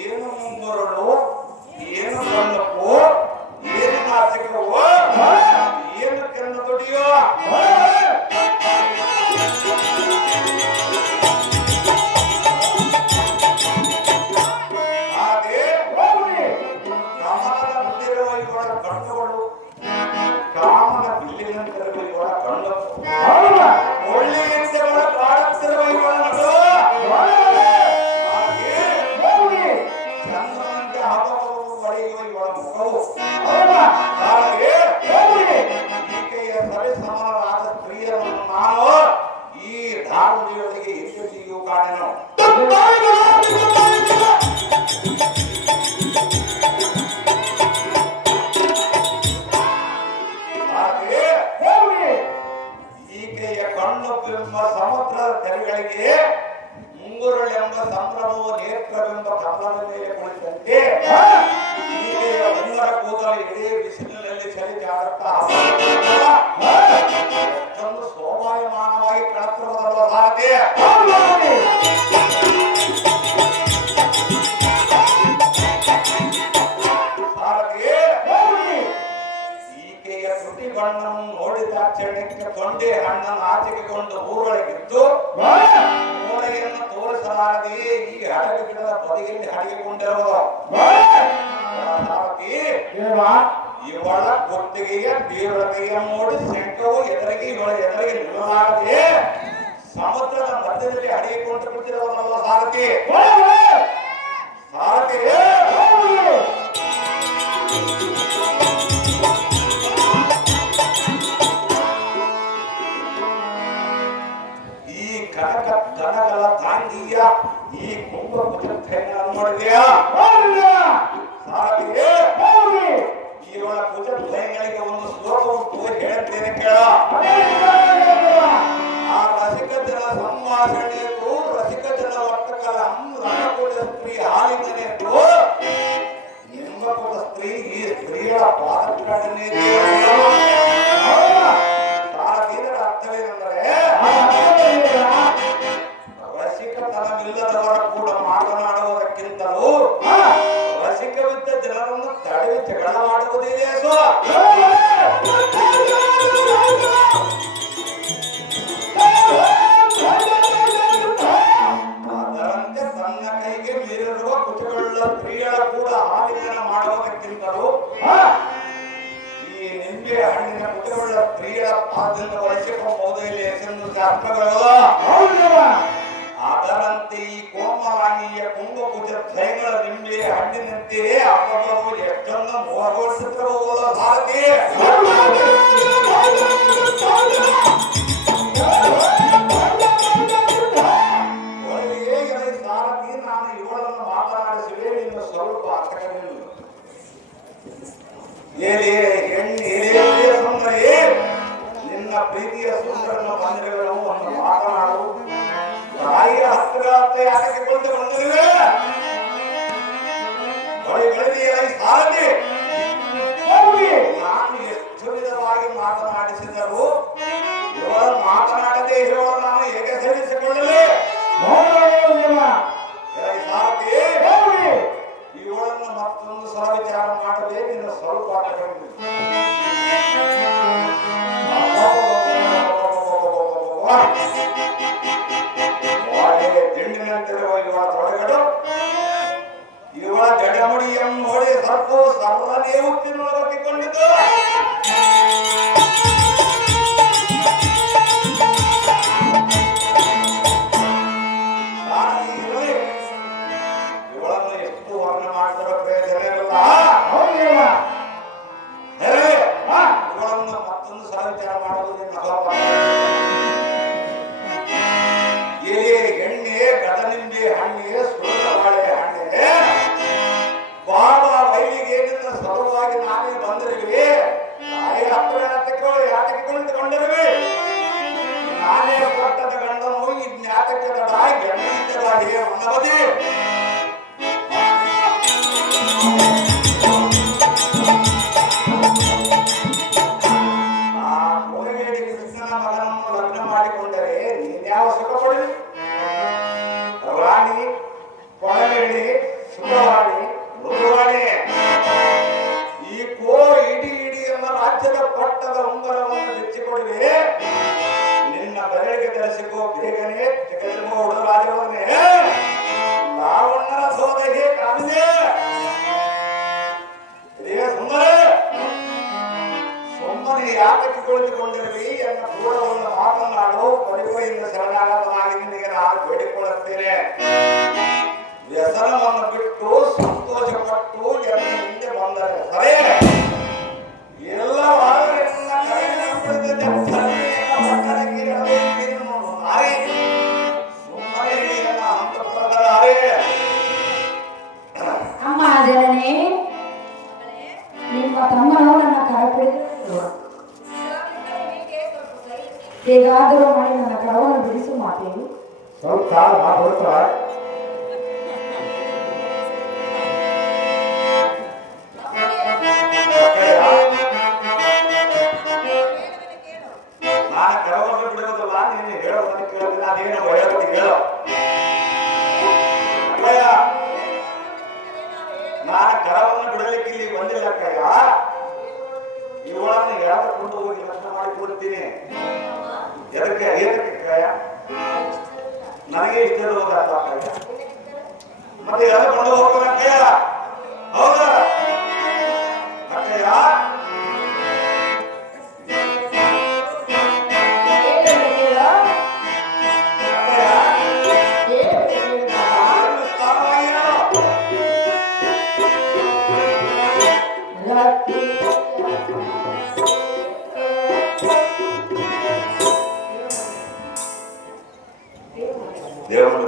ಏನು ಮುಂಗುರುಳು, ಏನು ಸಣ್ಣಪ್ಪು, ಏನು ನಾಚಿಕವು, ಏನು ಕೆನ್ನ ದುಡಿಯೋ ಹಾಗೆ ಕಮಲದ ಮುಂದಿರುವ ಇವಳ ಕಣ್ಣುಗಳು ಕಾಮನ ಬಿಲ್ಲಿನಂತಿರುವ ಇವಳ ಕಣ್ಣು ಒಳ್ಳೆಯಂತೆಗಳ ಕಾಡುತ್ತಿರುವ ಇವಳ ನಡು ಹಾಗೆ ಚಂದ್ರನಂತೆ ಹಬಹಬವು ಹೊಳೆಯುವ ಇವಳ ಮುಖವು ಹಾಗೆ ಈಕೆಯ ಸರಿ ಸಮಾನರಾದ ಸ್ತ್ರೀಯರನ್ನು ನಾನು ಈ ಧಾರುಣಿಯೊಳಗೆ ಎಲ್ಲಿಯೂ ಕಾಣೆನು. ಈಕೆಯ ಕಣ್ಣು ಬಿಂಬ ಸಮುದ್ರದ ತೆರೆಗಳಿಗೆ ಮುಂಗುರುಳೆಂಬ ಸಂಭ್ರಮವು ನೇತ್ರವೆಂಬ ಕಮಲದ ಮೇಲೆ ಕುಳಿತಂತೆ ಈಕೆಯ ಉಂಗರ ಕೂದಲು ಇಡೀ ಬಿಸಿಲಿನಲ್ಲಿ ಚಲಿತಾಡುತ್ತಾ ಎಷ್ಟೊಂದು ಶೋಭಾಯಮಾನವಾಗಿ ಕಾಣುತ್ತಿರುವುದಲ್ಲ ಸಾಧ್ಯ. ಈಕೆಯ ತುಟಿ ಬಣ್ಣವನ್ನು ನೋಡಿದ ಕ್ಷಣಕ್ಕೆ ತೊಂಡೆ ಹಣ್ಣನ್ನು ಆಚೆಗೆಗೊಂಡು ಊರೊಳಗಿದ್ದು ಮೂಳೆಯನ್ನು ತೋರಿಸಲಾರದೆ ಈ ಹಡಗು ಗಿಡದ ಬದಿಯಲ್ಲಿ ಹಡಿಗೆಕೊಂಡಿರುವುದು ಇವಳ ಕುತ್ತಿಗೆಯ ತೀವ್ರತೆಯ ನೋಡಿ ಶಂಕವು ಎದುರಿಗೆ ನಿಲ್ಲಲಾರದೆ ಸಮುದ್ರದ ಮಧ್ಯದಲ್ಲಿ ಹಡಿಗೆಕೊಂಡು ಬಿಟ್ಟಿರುವುದಲ್ಲ ಸಾರಥಿ. ಈ ಕನಕ ದನಗಳ ತಾಂಗಿಯ ಈ ಕುಂಭಭುಜತೆಯನ್ನು ನೋಡಿದೆಯಾ ಸಾರಥಿಗೆ? ಇವಳ ಭುಜಗಳಿಗೆ ಒಂದು ಶ್ಲೋಕ ಉಂಟು, ಹೇಳುತ್ತೇನೆ ಕೇಳ. ಆ ರಸಿಕ ಜನ ಸಂಭಾಷಣೆಗೂ ರಸಿಕ ಜನ ವರ್ತಕಲ ರಣಕೂಟ ಸ್ತ್ರೀ ಹಾಲಿಂಗನೆಂದು ನಿಂಬಕೂಟ ಸ್ತ್ರೀ ಈ ಸ್ತ್ರೀಯ ಪಾದಕಡನೆ ಸಾರಥಿಯರ ಅರ್ಥವೇನೆಂದರೆ ರಸಿಕತನವಿಲ್ಲದವರ ಕೂಡ ಮಾತನಾಡುವುದಕ್ಕಿಂತಲೂ ರಸಿಕವಿದ್ದ ಜನರನ್ನು ತಡೆದು ಜಗಳ ಮಾಡುವುದೇ ಲೇಸು. ಅದರಂತೆ ತನ್ನ ಕೈಗೆ ಮೀರಿರುವ ಕುಚಗಳ ಸ್ತ್ರೀಯರ ಕೂಡ ಹಾಲಿಂಗನ ಮಾಡುವುದಕ್ಕಿಂತಲೂ ಈ ನಿಂಬೆ ಹಣ್ಣಿನ ಕುಚಗಳ ಸ್ತ್ರೀಯರ ಪಾದದಿಂದ ವಹಿಸಿಕೊಳ್ಳಬಹುದು ಲೇಸೆಂದು ಶಾಸ್ತ್ರಗಳು. ಅದರಂತೆ ಈ ಕೋಮವಾಣಿಯ ಕುಂಭಭುಜ ದ್ವಯಗಳ ನಿಂಬೆ ಹಣ್ಣಿನಂತೆಯೇ ಅಪ್ಪಗಳು ಎಷ್ಟೊಂದು ಮೋಹಗೊಳಿಸುತ್ತಿರಬಹುದು ಸಾರಥಿ. ಒಳ್ಳೆಯೇ ಸಾರಥಿ, ನಾನು ಇವಳನ್ನು ಮಾತನಾಡಿಸುವೆ, ನಿನ್ನ ಸ್ವಲ್ಪ ಅರ್ಥಗಳಿಲ್ಲ. ಸುಂದರಿ, ನಿನ್ನ ಪ್ರೀತಿಯ ಸುಂದರನ ಮಂದಿರಗಳು ಒಂದು ಮಾತನಾಡು. ತಾಯಿಯ ಹತ್ತಿರ ಯಾಕೆ ಕುಳಿತು ಬಂದಿರುವೆ? ಸಾರಥಿ, ನಾನು ಎಷ್ಟು ವಿಧವಾಗಿ ಮಾತನಾಡಿಸಿದರು ಇವಳು ಮಾತನಾಡದೆ ಇರುವವರು ನಾನು ಹೇಗೆ ಸೇರಿಸಿಕೊಳ್ಳಲಿ? ಸಾರಥಿ, ಇವಳನ್ನು ಮತ್ತೊಂದು ಸಲ ವಿಚಾರ ಮಾಡದೆ ನಿನ್ನ ಸ್ವಲ್ಪ ದಿಂಡಿನಂತಿರುವ ಇವಳ ತೊಡೆಗಳು ಇವಳ ಜಡಮುಡಿಯನ್ನು ನೋಡಿ ಸ್ವಲ್ಪ ಸರ್ವನೇ ಹುಟ್ಟಿನೊಳಗಿಕೊಂಡಿದ್ದು. ಇವಳನ್ನು ಎಷ್ಟು ವರ್ಣ ಮಾಡಿದ ಪ್ರಯೋಜನ ಇರಲ್ಲ. ಇವಳನ್ನು ಮತ್ತೊಂದು ಸಲ ವಿಚಾರ ಮಾಡುವುದು ನಿನ್ನ ಸ್ವಲ್ಪ ಎಣ್ಣೆ ಗದನಿಂಬೆ ಹಣ್ಣಿಗೆ ಸುಳ್ಳ ಬಾಳೆ ಹಣ್ಣಿಗೆ ಬಾಬಾ ಬೈಲಿಗೆ ನಿನ್ನ ಸಲುವಾಗಿ ನಾನೇ ಬಂದಿರುವೆ. ನಾನೇ ಹತ್ತಿರ ಯಾತಕ್ಕೆ ಕುಳಿತುಕೊಂಡಿರುವೆ? ನಾನೇ ಕೊಟ್ಟದ ಗಂಡನು ಇನ್ಯಾತಕ್ಕೆ ತಡ ಎಣ್ಣೆಯಿಂದ ಬಾಡಿಗೆ ಅನ್ನಬದಿ. ರಾಜ್ಯದ ಪಟ್ಟದ ಉಂಗುರವನ್ನು ಬಿಚ್ಚಿಕೊಡುವೆ, ನಿನ್ನ ಬೆರಳಿಗೆ ಧರಿಸಿಕೋ ಬೇಗನೆ ತೆಗೆದುಕೊಂಡು ರಾಜವನ್ನೇ ರಾವಣನ ಸೋದರಿಗೆ ಕಾಣಿದೆ. ಸುಮ್ಮನೆ ಯಾತಕ್ಕೆ ಕುಳಿತುಕೊಂಡಿರುವಿ ಎನ್ನ ಪೂರ್ವವನ್ನು ಮಾತನಾಡು. ಪರಿಪಯಿಂದ ಶರಣಾಗತನಾಗಿ ನಿನಗೆ ನಾನು ಬೇಡಿಕೊಳ್ಳುತ್ತೇನೆ. ವ್ಯಸನವನ್ನು ಬಿಟ್ಟು ಸಂತೋಷಪಟ್ಟು ಎನ್ನ ಹಿಂದೆ ಬಂದರೆ ಸರಿ, ಎಲ್ಲವಾದರೂ ಎನ್ನ ಕೈಯಿಂದ ಅಮ್ಮ ಜನನೇ, ನಿಮ್ಮ ತಮ್ಮನು ನನ್ನ ಕರಪಿಡಿದು ಹೇಗಾದರೂ ಮಾಡಿ ನನ್ನ ಕರವನ್ನು ಬಿಡಿಸು ಮಾತೆ. ಸ್ವಲ್ಪ ಮಾತಾಡ್ತಾ ನಾನು ಕರವನ್ನು ಬಿಡುವುದಿಲ್ಲ. ನೀನು ಹೇಳೋದನ್ನು ಕೇಳೋದಿಲ್ಲ. ಅದೇನು ವಯೋತಿ ಹೇಳೋ. ಅಕ್ಕಯ್ಯ, ನಾನು ಕರವನ್ನು ಬಿಡಲಿಕ್ಕೆ ಇಲ್ಲಿ ಬಂದಿಲ್ಲ ಅಕ್ಕಯ್ಯ. ಇವಳನ್ನು ಎಳೆದುಕೊಂಡು ಹೋಗಿ ಲಕ್ಷಣ ಮಾಡಿ ಕೊಡ್ತೀನಿ. ಎದಕ್ಕೆ ಅಕ್ಕಯ್ಯ? ನನಗೆ ಇಷ್ಟ ಇರುವುದಲ್ಲ ಅಕ್ಕಯ್ಯ. ಮತ್ತೆ ಎಳೆದುಕೊಂಡು ಹೋಗೋಣ ಅಕ್ಕಯ್ಯ. ಹೌದಾ ಅಕ್ಕಯ್ಯ? దేవుడు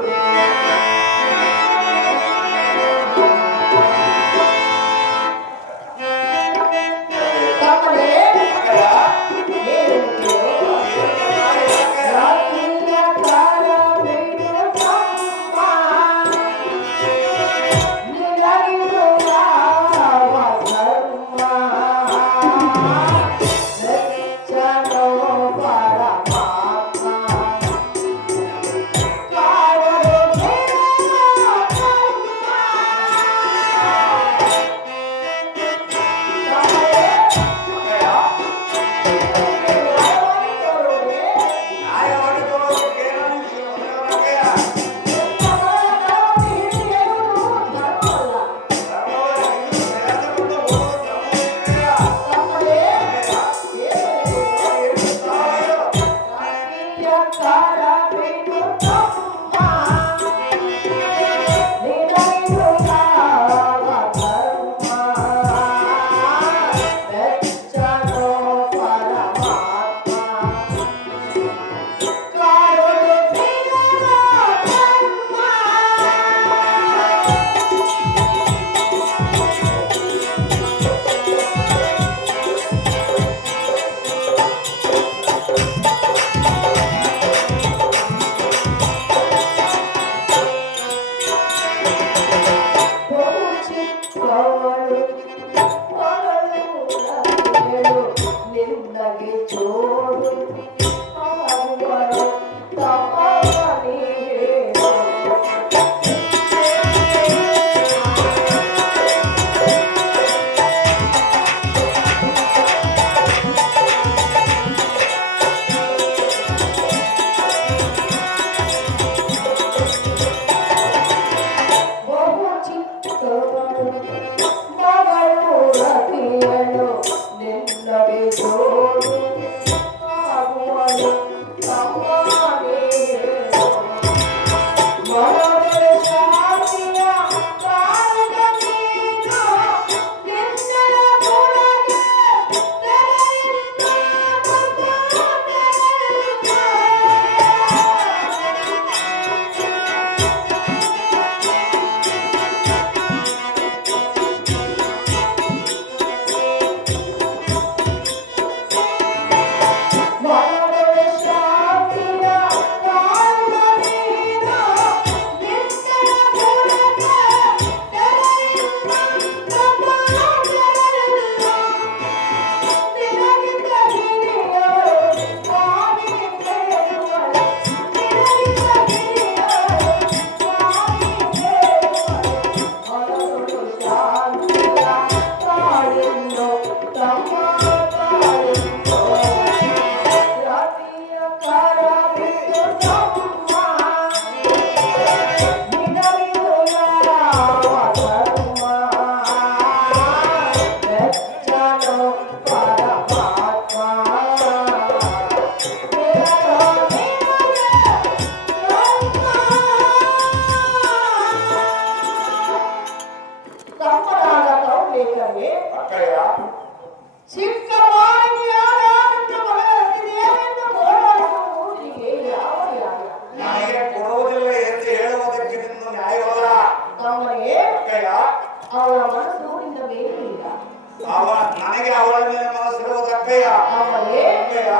ಅಮ್ಮಯ್ಯ, ಅಕ್ಕಯ್ಯ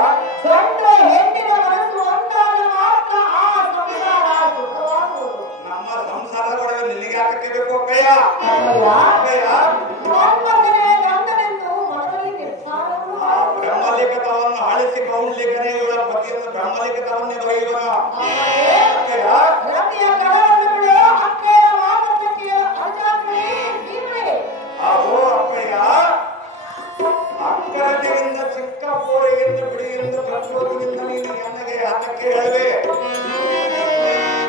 ಗಂಡ ಹೆಣ್ಣಿನ ಮನಸ್ಸು ಒಂದಾದ ಮಾತ್ರ ಆ ಸಂಸಾರ ಸುಖವಾಗುವುದು. ನಮ್ಮ ಸಂಸಾರದ ಒಳಗೆ ನಿನಗೆ ಯಾಕೆ ಬೇಕು ಅಕ್ಕಯ್ಯ? ಅಮ್ಮಯ್ಯ, ಅಕ್ಕಯ್ಯ ಮೊಮ್ಮಗನೇ ಗಂಡನೆಂದು ಮನದಲ್ಲಿ ನಿರ್ಧಾರವನ್ನು ಆ ಬ್ರಹ್ಮಲಿಖಿತವನ್ನು ಅಳಿಸಿ ಕೌಂಡ್ಲಿಖನೇ ಇವಳ ಪತಿಯನ್ನು ಬ್ರಹ್ಮಲಿಖಿತವನ್ನೇ ಬರೆಯುವನು. ಅಮ್ಮಯ್ಯ, ಅಕ್ಕಯ್ಯ ರತಿಯ ಕಳವನ್ನು ಬಿಡು, ಅಕ್ಕೆಯ ಮಾತನ್ನು ಕೇಳು, ಅಜಾತ್ಮನೇ ಜೀವನೇ. ಅದು ಅಕ್ಕಯ್ಯ ಅಕ್ಕರತೆಯಿಂದ ಚಿಕ್ಕ ಪೋರೆಯಿಂದ ಬಿಡಿಯಿಂದ ಪ್ರಚೋದನೆಯಿಂದ ನೀನು ನನಗೆ ಅದಕ್ಕೆ ಹೇಳಿದೆ.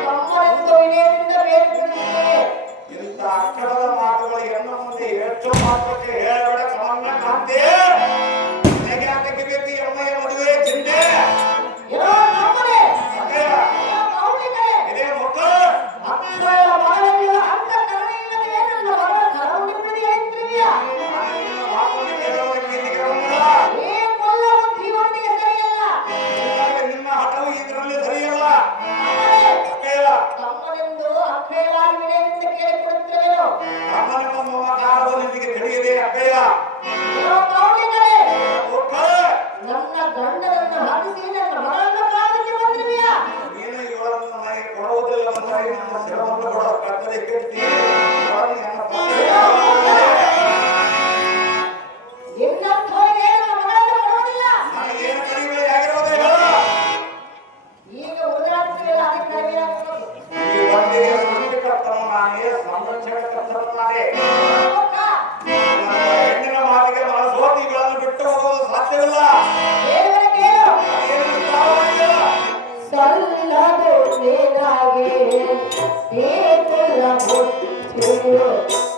ತಮ್ಮನೆಂದು ವಿನಯದಿಂದ ಬೇಡಿಕೊಳ್ಳುತ್ತೇನೆ. ಇಂಥ ಅಕ್ಕರದ ಮಾತುಗಳು ಹೆಣ್ಣು ಮುಂದೆ ಹೆಚ್ಚು ಮಾತ್ರಕ್ಕೆ ಹೇಳಬೇಡ ಕಮನ್ನ ಕಾಂತೆ. ನಿನಗೆ ಅದಕ್ಕೆ ಬೇಕು ಈ ಅಮ್ಮಯ್ಯ ಮದುವೆ ಚಿಂತೆ. ಏನೋ ನಮ್ಮನೆ, ಅಕ್ಕಯ್ಯ ಏನೋ ಮೌಲಿಕರೇ, ಇದೇ ಮಕ್ಕಳು ಅಕ್ಕಳ ಮಗನಿಗೆ ಅಂತ ಕರುಣೆಯಿಲ್ಲದೆ ನನ್ನ ಮಗಳ ಕರವನ್ನಿಲ್ಲದೆ ಹೇಳ್ತಿರುವಿಯಾ? ನಾನು ನಿನ್ನ ಮಾತನ್ನು ಕೇಳುವುದಕ್ಕೆ ಇಲ್ಲಿಗೆ ಬಂದಲ್ಲ. ಈ ಕೊಲ್ಲ ಬುದ್ಧಿಯೊಂದಿಗೆ ಸರಿಯಲ್ಲ. ಹೀಗಾಗಿ ನಿನ್ನ ಹಠವು ಇದರಲ್ಲಿ ಸರಿಯಲ್ಲ. ನಮ್ಮನೆ, ಅಕ್ಕಯ್ಯ ತಮ್ಮನೆಂದು ಅಕ್ಕಯ್ಯಲಾಗಿ ವಿನಯದಿಂದ ಕೇಳಿಕೊಳ್ಳುತ್ತೇವೇನೋ? ತಮ್ಮನೆಂಬ ಮಮಕಾರವು ನಿನಗೆ ತಿಳಿಯದೆ ಅಕ್ಕಯ್ಯ. ಏನೋ ಮೌಲಿಕರೇ, ಮಕ್ಕಳು ನನ್ನ ಗಂಡನನ್ನು ಹಾಕಿಸಿ ನನ್ನ ಮಗಳನ್ನು ಕಾಣಲಿಕ್ಕೆ ಬಂದಿರುವಿಯಾ? ನೀನು ಇವಳನ್ನು ನನಗೆ ಕೊಡುವುದಿಲ್ಲ ಅಂದರೆ ನನ್ನ ಶಿರವನ್ನು ಕೊಡ ಕತ್ತಲೆ ಕೆತ್ತಿ ಇವಳನ್ನು ನನ್ನ ಇನ್ನೊಬ್ಬರಿಗೆ ನನ್ನ ಮಗಳನ್ನು ಕೊಡುವುದಿಲ್ಲ. ನನಗೇನು ಕಡಿಮೆ ಆಗಿರೋದೇ ಹೇಳು. ಈಗ ಉದಾಹರಣೆಲ್ಲ ಅದಕ್ಕೆ ಕಡಿಮೆ ಆಗ್ತದೆ. ಈ ಒಂದೇ ಸೃಷ್ಟಿಕರ್ತನು ನಾನೇ, ಸಂರಕ್ಷಣಕರ್ತನು ನಾನೇ. ಲೋಕ, ನನ್ನ ಹೆಣ್ಣಿನ ಮಾತಿಗೆ ಮನಸೋತಿ ಇವುಗಳನ್ನು ಬಿಟ್ಟು ಹೋಗೋದು ಸಾಧ್ಯವಿಲ್ಲ. ದೇವರ ಕೇಳು. ಅದೇನು ವಿಸ್ತಾರವಾಗಿಲ್ಲ. ಸಲ್ಲದು ನಿನಗೆ ಈ ಕುಲ ಬುದ್ಧಿಯು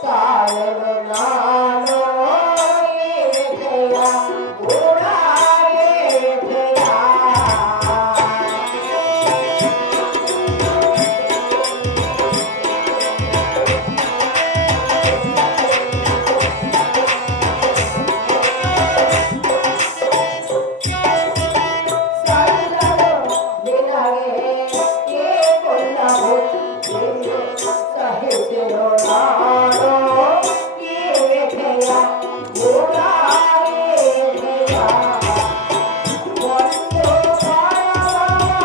ತಾಳಲು ನಾನು ಈ ವಿಜಯ ಊರಾಗೆ ವಿಜಯ. ಸಲ್ಲದು ನಿನಗೆ ಈ ಕುಲ ಬುದ್ಧಿಯು ಸಹಿಸಿರು ನಾನು ಈ ವಿಜಯ ಊರಾಗೆ ವಿಜಯ. ಒಂದು ಬಾಳವ ಒಂದಾದ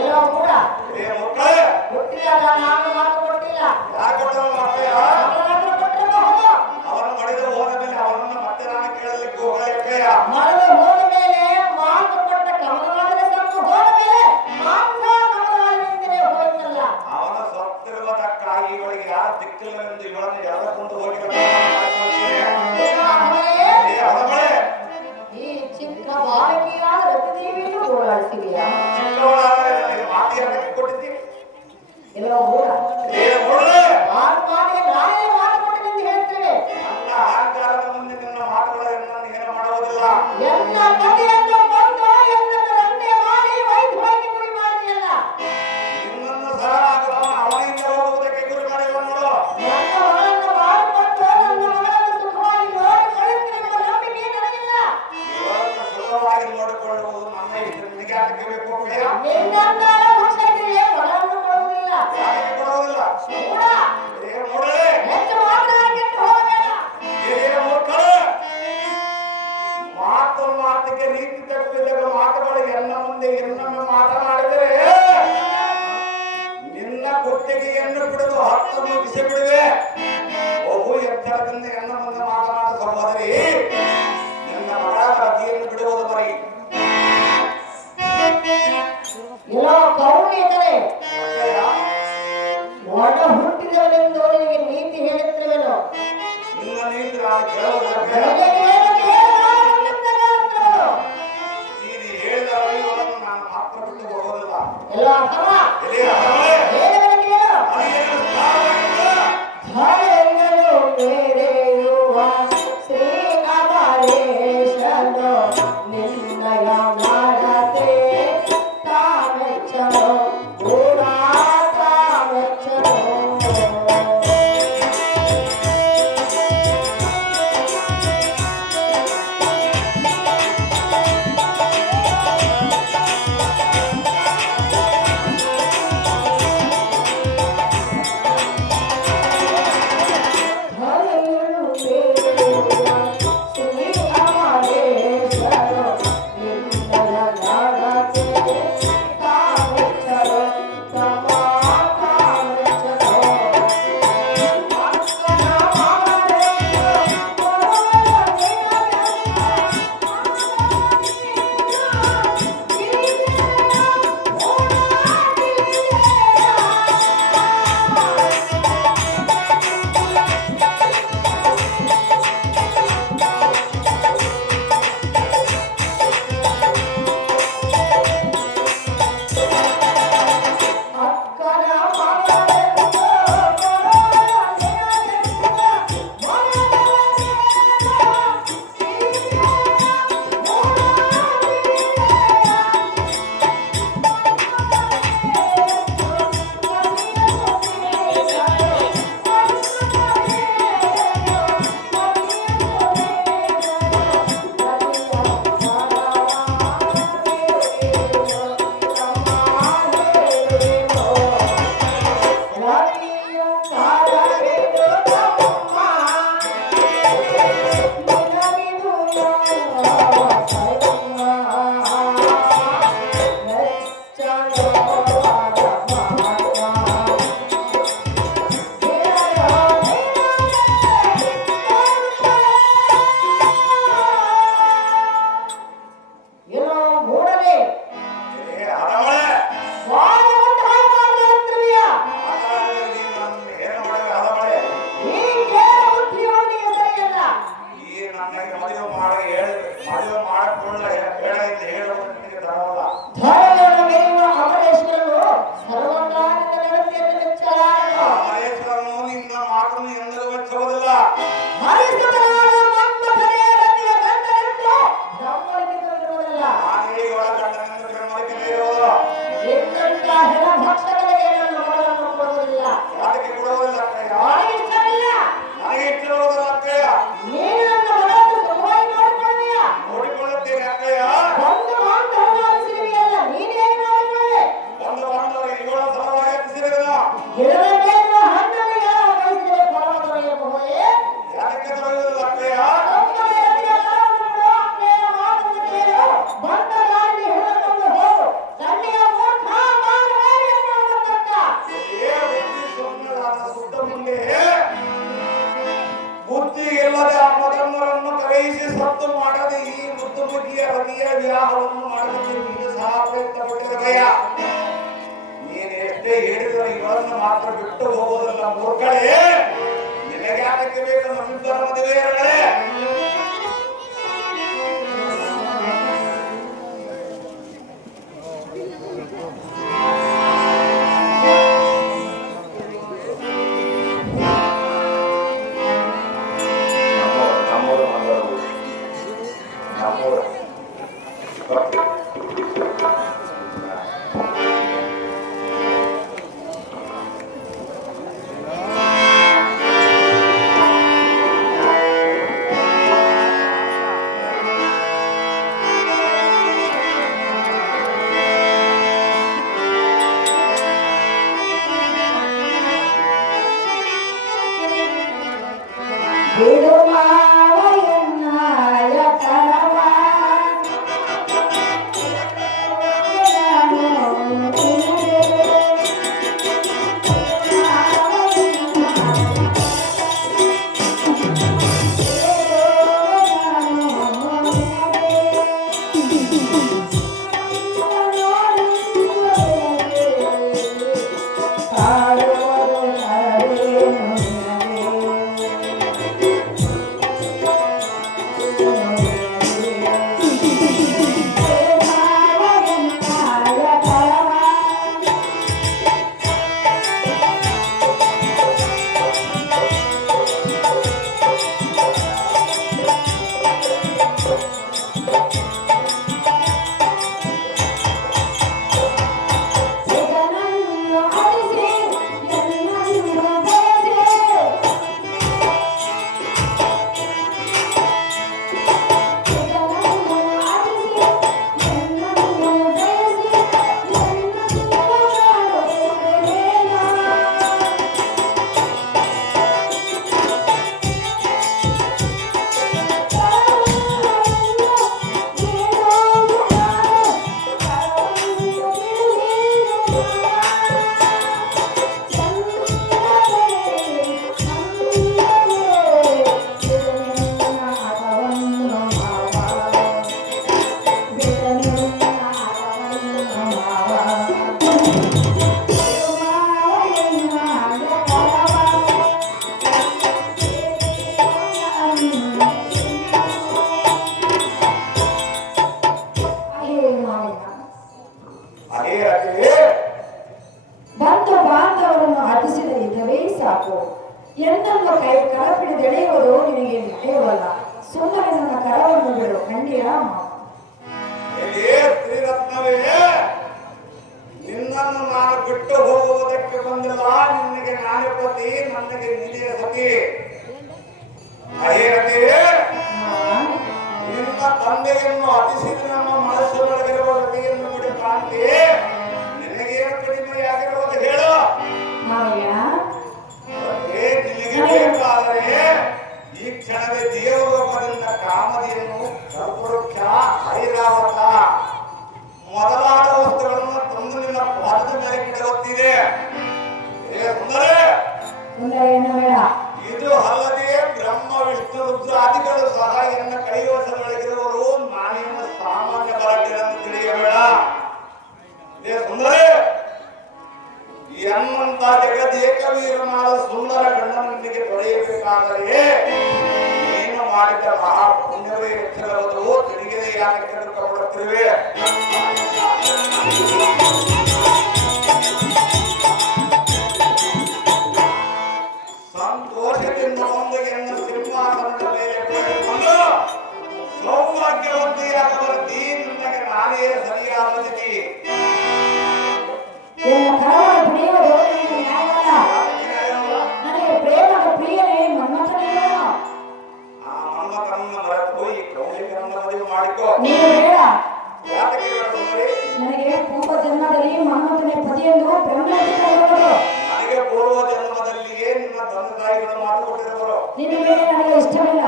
ಎಲ್ಲೋ ಕೂಡ ಕೊಟ್ಟಿಲ್ಲ, ನಾನು ಮಾತು ಕೊಟ್ಟಿಲ್ಲ. ಮಕ್ಕಳಾದ್ರೂ ಕೊಟ್ಟಿರಬಹುದು. ಮರಳು ಹೋದ ಮೇಲೆ ಮಾತು ಕೊಟ್ಟ ಕಮಲವಾದ ಸಂಗು ಹೋದ ಮೇಲೆ ಮಾಂಸ ಕಮಲವಾದರಿಂದಲೇ ಹೋಯ್ತಲ್ಲ. ಈ ಚಿಕ್ಕ ಬಾಲಕಿಯಾದ ರತಿದೇವಿಯನ್ನು ಓಡಾಡಿಸಿದೆಯಾ? ಎಲ್ಲೋ ಕೂಡ ಆತ್ಮಾವಿಗೆ ನಾನೇ ಮಾತು ಕೊಟ್ಟಿದ್ದು ಹೇಳ್ತೇವೆ. ಅಹಂಕಾರದ ಮುಂದೆ ನಿನ್ನ ಮಾತುಗಳನ್ನು ಏನು ಮಾಡುವುದಿಲ್ಲ. ಎಲ್ಲ ಕಥೆಯನ್ನು ಬಂದು ಮಾಡಿಕೊಳ್ಳುವುದು ನನ್ನ ಇಷ್ಟ. ನಿನಗೆ ಯಾಕೆ ಬೇಕು ಅಕ್ಕಯ್ಯ? ನಿನ್ನಂತಹ ಭಕ್ಷಕರಿಗೆ ಫಲವನ್ನು ಕೊಡುವುದಿಲ್ಲ. ಯಾಕೆ ಕೊಡುವುದಿಲ್ಲ? ಮೂಢ. ಏ ಮೂಢರೇ, ಹೆಚ್ಚು ಮಾತನಾಡಿಕೊಂಡು ಹೋಗಬೇಡ. ಏ ಮೂರ್ಖರೇ, ಮಾತಿಗೆ ರೀತಿ ತಪ್ಪಿದಾಗ ಮಾತುಗಳು ಎನ್ನ ಮುಂದೆ ಇನ್ನೊಮ್ಮೆ ಮಾತನಾಡಿದರೆ ನಿನ್ನ ಕುತ್ತಿಗೆಯನ್ನು ಬಿಡಲು 10 ಮುಗಿಸಿ ಬಿಡುವೆ. ಬಹು ಎತ್ತರದಿಂದ ಎನ್ನ ಮುಂದೆ ಮಾತನಾಡ ಸಹೋದರಿ, ನಿನ್ನ ಮಗಳ ರತಿಯನ್ನು ಬಿಡುವುದು ಬರೀ. ಏನೋ ಕರುಣೆ ಇದ್ದರೆ ಒಡ ಹುಟ್ಟಿದವನೆಂದು ನಿನಗೆ ನೀತಿ ಹೇಳುತ್ತಿರುವೆನು. ನಿನ್ನ ನೀತಿ ನಾನು ಕೇಳುವುದಿಲ್ಲ. ನೀನು ಹೇಳಿದ ಅರಿವನ್ನು ನಾನು ಮಾತ್ರ ಬಿಟ್ಟು ಹೋಗೋದಿಲ್ಲ. ಎಲ್ಲ ಅರ್ಥವ? ಎಲೆಯ ಹರಳೆ, ಹೇಳುವೆನು ಕೇಳು. ಅರಿಯಲು ಸಾಧ್ಯವಿಲ್ಲ. ಧರೆಯಲು ಮೇರೆಯುವ ಶ್ರೀ ಅಮರೇಶನು ನಿನ್ನಯ ಮಾಡತೆ ತಾಮೆಚ್ಚನು ಕೂಡ ತಾಮೆಚ್ಚನು. ಮಾತ್ರ ಬಿಟ್ಟು ಹೋಗೋದಲ್ಲ ಮೂರ್ಖಳೇ. ನಿನಗೆ ಯಾಕೆ ಬೇಕು ನಮ್ಮಿಬ್ಬರ ಮದುವೆ? ಬಂಧು ಬಾಂಧವರನ್ನು ಹತಿಸಿದ ಇದವೇ ಸಾಕು. ಎಂದನ್ನು ಕೈ ಕಳಪಿಡಿದೆಳೆಯುವುದು ನಿನಗೆ ನ್ಯಾಯವಲ್ಲ. ಸುಮ್ಮನೆ ನನ್ನ ಕರವನ್ನು ಬಿಡು. ಖಂಡಿಯ ಶ್ರೀರತ್ನವೇ, ನಿನ್ನನ್ನು ನಾನು ಬಿಟ್ಟು ಹೋಗುವುದಕ್ಕೆ ಬಂದಿಲ್ಲ. ನಿನಗೆ ನಾನೇ ಪತಿ, ನನಗೆ ನೀನೇ ಸತಿ. ಅಯ್ಯರೇ, ನಿನ್ನ ತಂದೆಯನ್ನು ಅತಿಸಿದ ನಮ್ಮ ಮನಸ್ಸಿನೊಳಗಿರುವ ಗತಿಯನ್ನು ಬಿಡಿ ಕಾಂತಿ. ನಿನಗೇನು ಕಡಿಮೆಯಾಗಿರುವುದು ಹೇಳು. ನಿನಗೆ ಬೇಕಾದರೆ ಈ ಕ್ಷಣವೇ ದೇವಲೋಕದಿಂದ ಕಾಮದಿಯನ್ನು, ಸರ್ವವೃಕ್ಷ, ಐರಾವತ ಮೊದಲಾದ ವಸ್ತುಗಳನ್ನು ತಂದು ನಿನ್ನ ಪಾದದ ಮೇಲೆ ಕಿಡುತ್ತಿದೆ. ಇದು ಅಲ್ಲದೆ ಬ್ರಹ್ಮ ವಿಷ್ಣು ರುದ್ರಾದಿಗಳು ಸಹ ಎನ್ನ ಕೈವಶದೊಳಗಿರುವರು. ನಾನೇನು ಸಾಮಾನ್ಯ ಬರಟಿರನ್ನು ತಿಳಿಯಬೇಡ. ಇದೇ ಸುಂದರೇ, ಎನ್ನುವಂತ ಜಗದೇಕವೀರನಾದ ಸುಂದರ ಗಂಡನಿಗೆ ದೊರೆಯಬೇಕಾದರೆ ನೀನು ಮಾಡಿದ ಮಹಾ ಪುಣ್ಯವೇ ಹೆಚ್ಚಿರುವುದು. ತಿಳಿಯದೆ ಯಾಕೆ ಕೆಡುಕப்படுತ್ತಿರುವೆ? ಸಂತೋಷದಿಂದ ಒಂದು ಎನ್ನ ಸಿಂಹಾಸನದ ಮೇಲೆ ಕುಳಿತುಕೊಂಡು ಸೌಭಾಗ್ಯವಂತಿಯಾಗಬರ್ತಿ. ನಿನಗೆ ನಾನೇ ಸರಿಯಾದ ಗತಿ. ನನಗೆ ಪ್ರೇಮದ ಪ್ರಿಯನೇ ಮನ್ಮಥನೇ. ಆ ಮನ್ಮಥನನ್ನು ಮರೆತು ಈ ಕೌಶಿಕನನ್ನು ಮದುವೆ ಮಾಡಿಕೋ. ನೀನು ಬೇಡ. ಯಾತಕ್ಕೆ ಹೇಳುತ್ತಾರೆ? ನನಗೆ ಪೂರ್ವ ಜನ್ಮದಲ್ಲಿ ಮನ್ಮಥನೇ ಪತಿಯೆಂದು ಬ್ರಹ್ಮನಿಗೆ ನನಗೆ ಪೂರ್ವ ಜನ್ಮದಲ್ಲಿಯೇ ನಿನ್ನ ತಂದೆ ತಾಯಿಗಳು ಮಾತು ಕೊಟ್ಟಿರುವರು. ನಿನ್ನ ಮೇಲೆ ನನಗೆ ಇಷ್ಟವಿಲ್ಲ.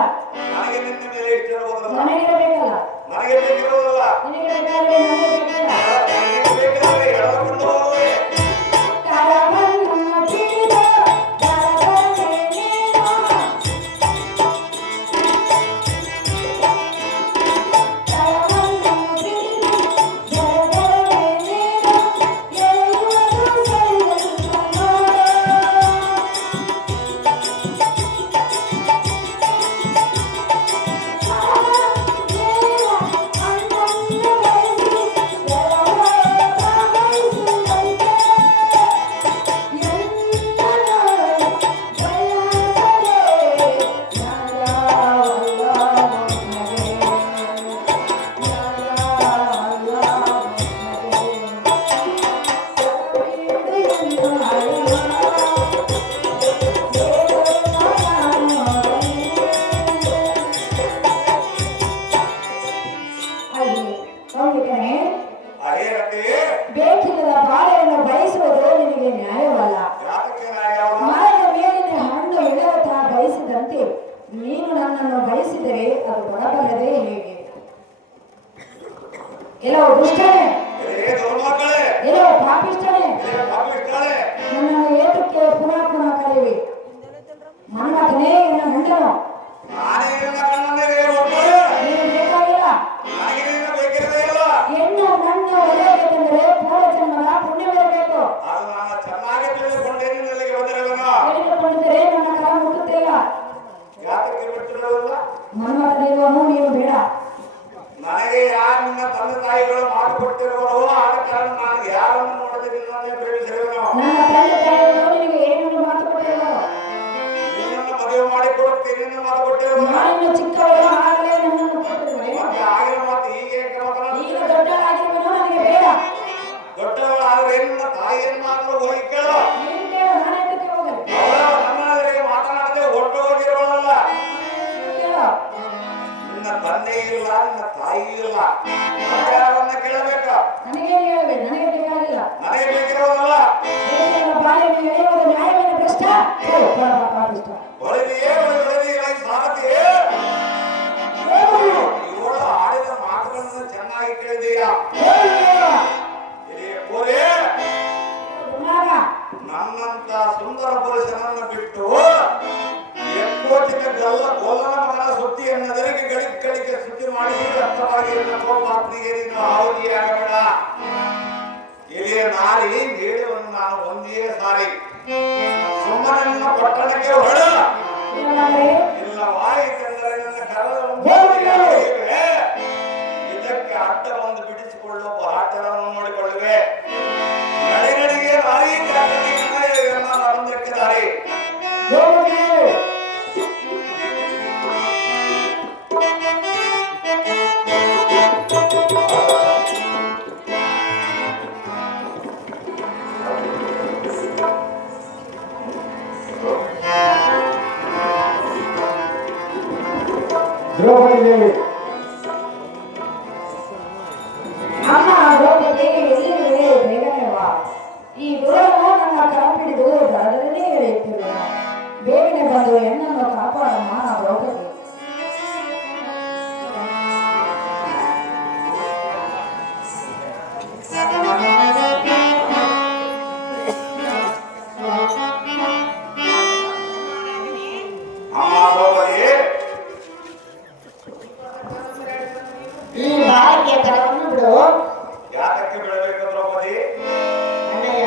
ನನಗೆ ನಿನ್ನ ಮೇಲೆ ಇಟ್ಟಿರುವುದಲ್ಲ. ನನಗೆ ಬೇಕಲ್ಲ. ನನಗೆ ಬೇಕಿರುವುದಲ್ಲ. ನಿನಗೆ ಬೇಕಾದ್ರೆ ನನಗೆ ಬೇಕಿಲ್ಲ. ನನಗೆ ಬೇಕಾದ್ರೆ ಎಳೆದುಕೊಂಡು ಹೋಗುವೆ. ಬೇಕಿಲ್ಲದ ಬಾಳೆಯನ್ನು ಬಯಸುವುದು ನಿನಗೆ ನ್ಯಾಯವಲ್ಲ. ಮರದ ಮೇಲಿನ ಹಣ್ಣು ಇಳವತ ಬಯಸಿದಂತೆ ನೀನು ನನ್ನನ್ನು ಬಯಸಿದರೆ ಅದು ಬರಬಲ್ಲದೆ ಹೇಗೆ? ಕೆಲವು ದುಷ್ಟನೇ, ಕೆಲವು ಪಾಪಿಷ್ಟನೇ ನನ್ನನ್ನು ಏತಕ್ಕೆ ಪುನಃ ಪುನಃ ಕರೆಯುವೆ? ಮನ್ಮಥನೇ ಎನ್ನ ಗಂಡನು. ನೀನು ಬೇಕಾಗಿಲ್ಲ. ಹೆಣ್ಣು ನನ್ನ ಒಲೆಯಬೇಕೆಂದರೆ ಪೂರ್ವ ಜನ್ಮದ ಪುಣ್ಯವಿರಬೇಕು. ತಿಳಿದುಕೊಂಡಿದ್ದರೆ ನನ್ನ ಕರ ಮುಟ್ಟುತ್ತಿಲ್ಲ. ಮನ್ಮಥನಿರುವನು, ನೀನು ಬೇಡ. ನನಗೆ ಯಾರು ನಿನ್ನ ತಂದೆ ತಾಯಿಗಳು ಮಾಡಿಕೊಟ್ಟಿರುವರು, ಆದ ಕಾರಣ ನಾನು ಯಾರನ್ನು ನೋಡದಿಲ್ಲ ಬೇಡಿಸಿರುವೆನು. ನನ್ನ ತಂದೆ ತಾಯಿಗಳು ನಿನಗೆ ಏನನ್ನು ಮಾತು ಕೊಟ್ಟಿರುವರು? ನಿನ್ನನ್ನು ಮದುವೆ ಮಾಡಿಕೊಡುತ್ತೇನೆ ಎಂದು ಮಾತು ಕೊಟ್ಟಿರುವರು. ನಾನು ಚಿಕ್ಕವಳು ಆಗಲೇ ನನ್ನನ್ನು ಕೊಟ್ಟಿರುವೆ. ಮತ್ತೆ ಆಗಿನ ಮಾತು ಹೀಗೆ ಈಗ ದೊಡ್ಡವಳಾಗಿರುವನು, ನನಗೆ ಬೇಡ. ದೊಡ್ಡವಳಾದರೆ ನಿನ್ನ ತಾಯಿಯನ್ನು ಮಾತ್ರ ಹೋಗಿ ಕೇಳು. ನೀನು ಕೇಳು, ನಾನು ಎದಕ್ಕೆ ಹೋಗಲಿ? ನನ್ನವರಿಗೆ ಮಾತನಾಡದೆ ಹೊರಟು ಹೋಗಿರುವಳಲ್ಲ. ಕೇಳು. ನಿನ್ನ ತಂದೆ ಇಲ್ಲ, ನಿನ್ನ ತಾಯಿ ಇಲ್ಲ, ಯಾರನ್ನ ಕೇಳಬೇಕು? ನನಗೇನು ಹೇಳಬೇಕು? ನನಗೆ ಬೇಕಾಗಿಲ್ಲ. ನನಗೆ ಬೇಕಿರುವುದಲ್ಲ. ಬಾಲ್ಯವನ್ನು ಎಳೆಯುವುದು ನ್ಯಾಯವೇನು ಭ್ರಷ್ಟ? ಹೊಳೆದಿಯೇ ಸಾರಥಿಯೇ, ಇವಳು ಆಡಿದ ಮಾತುಗಳನ್ನು ಚೆನ್ನಾಗಿ ಕೇಳಿದೀಯಾ? ನನ್ನಂತ ಸುಂದರ ಪುರುಷನನ್ನು ಬಿಟ್ಟು ಎಕ್ಕೋಟಿನ ಗೋಲನ ಮಗನ ಸುದ್ದಿ ಎನ್ನದರಿಗೆ ಗಳಿಕೆ ಸುದ್ದಿ ಮಾಡಿ ಅರ್ಥವಾಗಿ ಕೋಪಾತ್ನಿಗೆ ನೀನು ಆಹುತಿಯಾಗಬೇಡ. ಇಲ್ಲಿಯ ನಾರಿ ಹೇಳುವನ್ನು ನಾನು ಒಂದೇ ಸಾರಿ ಸುಮ್ಮನೆ ನನ್ನ ಪಟ್ಟಣಕ್ಕೆ ಹೊರಡ. ಇಲ್ಲವಾಯಿತೆಂದರೆ ನನ್ನ ಕರದ ಇದಕ್ಕೆ ಅಡ್ಡ ಒಂದು ಬಿಡಿಸಿಕೊಳ್ಳುವ ಆಟವನ್ನು ನೋಡಿಕೊಳ್ಳುವೆ. ದ್ರೌಪದಿ ದೇವಿ ಅಮ್ಮ ದ್ರೌಪದಿ ಎಲ್ಲಿರುವೆ ಬೇಗನೆ ಬಾ. ಈ ದುರನು ನನ್ನ ಕರಪಿಡಿದು ಅದರಲ್ಲೇ ಎಳೆಯುತ್ತಿರುವೆ. ಬೇಗನೆ ಬಂದು ಹೆಣ್ಣನ್ನು ಕಾಪಾಡಮ್ಮ ದ್ರೌಪದಿ. ಅಮ್ಮ ದ್ರೌಪದಿ ಈ ಬಾಳಿಕೆ ಕರವನ್ನು ಬಿಡು. ಯಾತಕ್ಕೆ ಬಿಡಬೇಕು ದ್ರೌಪದಿ? ಅಣ್ಣಯ್ಯ,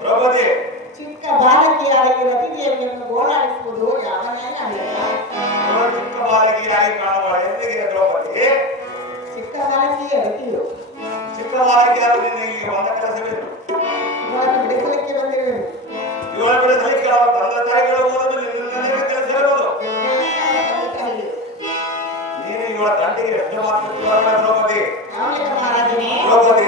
ದ್ರೌಪದಿ ಚಿಕ್ಕ ಬಾಲಕಿಯಾಗಿ ರತಿದೇವಿಯನ್ನು ಗೋಳಾಡಿಸುವುದು ಯಾವನೇ ಅಲ್ಲ. ಇವಳು ಚಿಕ್ಕ ಬಾಲಕಿಯಾಗಿ ಕಾಣುವ ಎಂದಿಗೆ ದ್ರೌಪದಿ? ಚಿಕ್ಕ ಬಾಲಕಿಯ ರತಿಯು ಚಿಕ್ಕ ಬಾಲಕಿಯಾದ ನಿನಗೆ ಬಂದ ಕೆಲಸವಿದೆ. ಇವರನ್ನು ಬಿಡಿಸಲಿಕ್ಕೆ ಬಂದಿರುವೆ. ಇವಳ ಬಿಡಿಸಲಿಕ್ಕೆ ಅವರ ತಂದೆ ತಾಯಿಗಳು ಓದೋದು ನಿನ್ನ ಕೆಲಸ ಇರುವುದು. ನೀನು ಇವಳ ತಂಟೆಗೆ ಎಷ್ಟು ಮಾತುತ್ತಿರುವ ದ್ರೌಪದಿ? ಮಹಾರಾಜನೇ, ದ್ರೌಪದಿ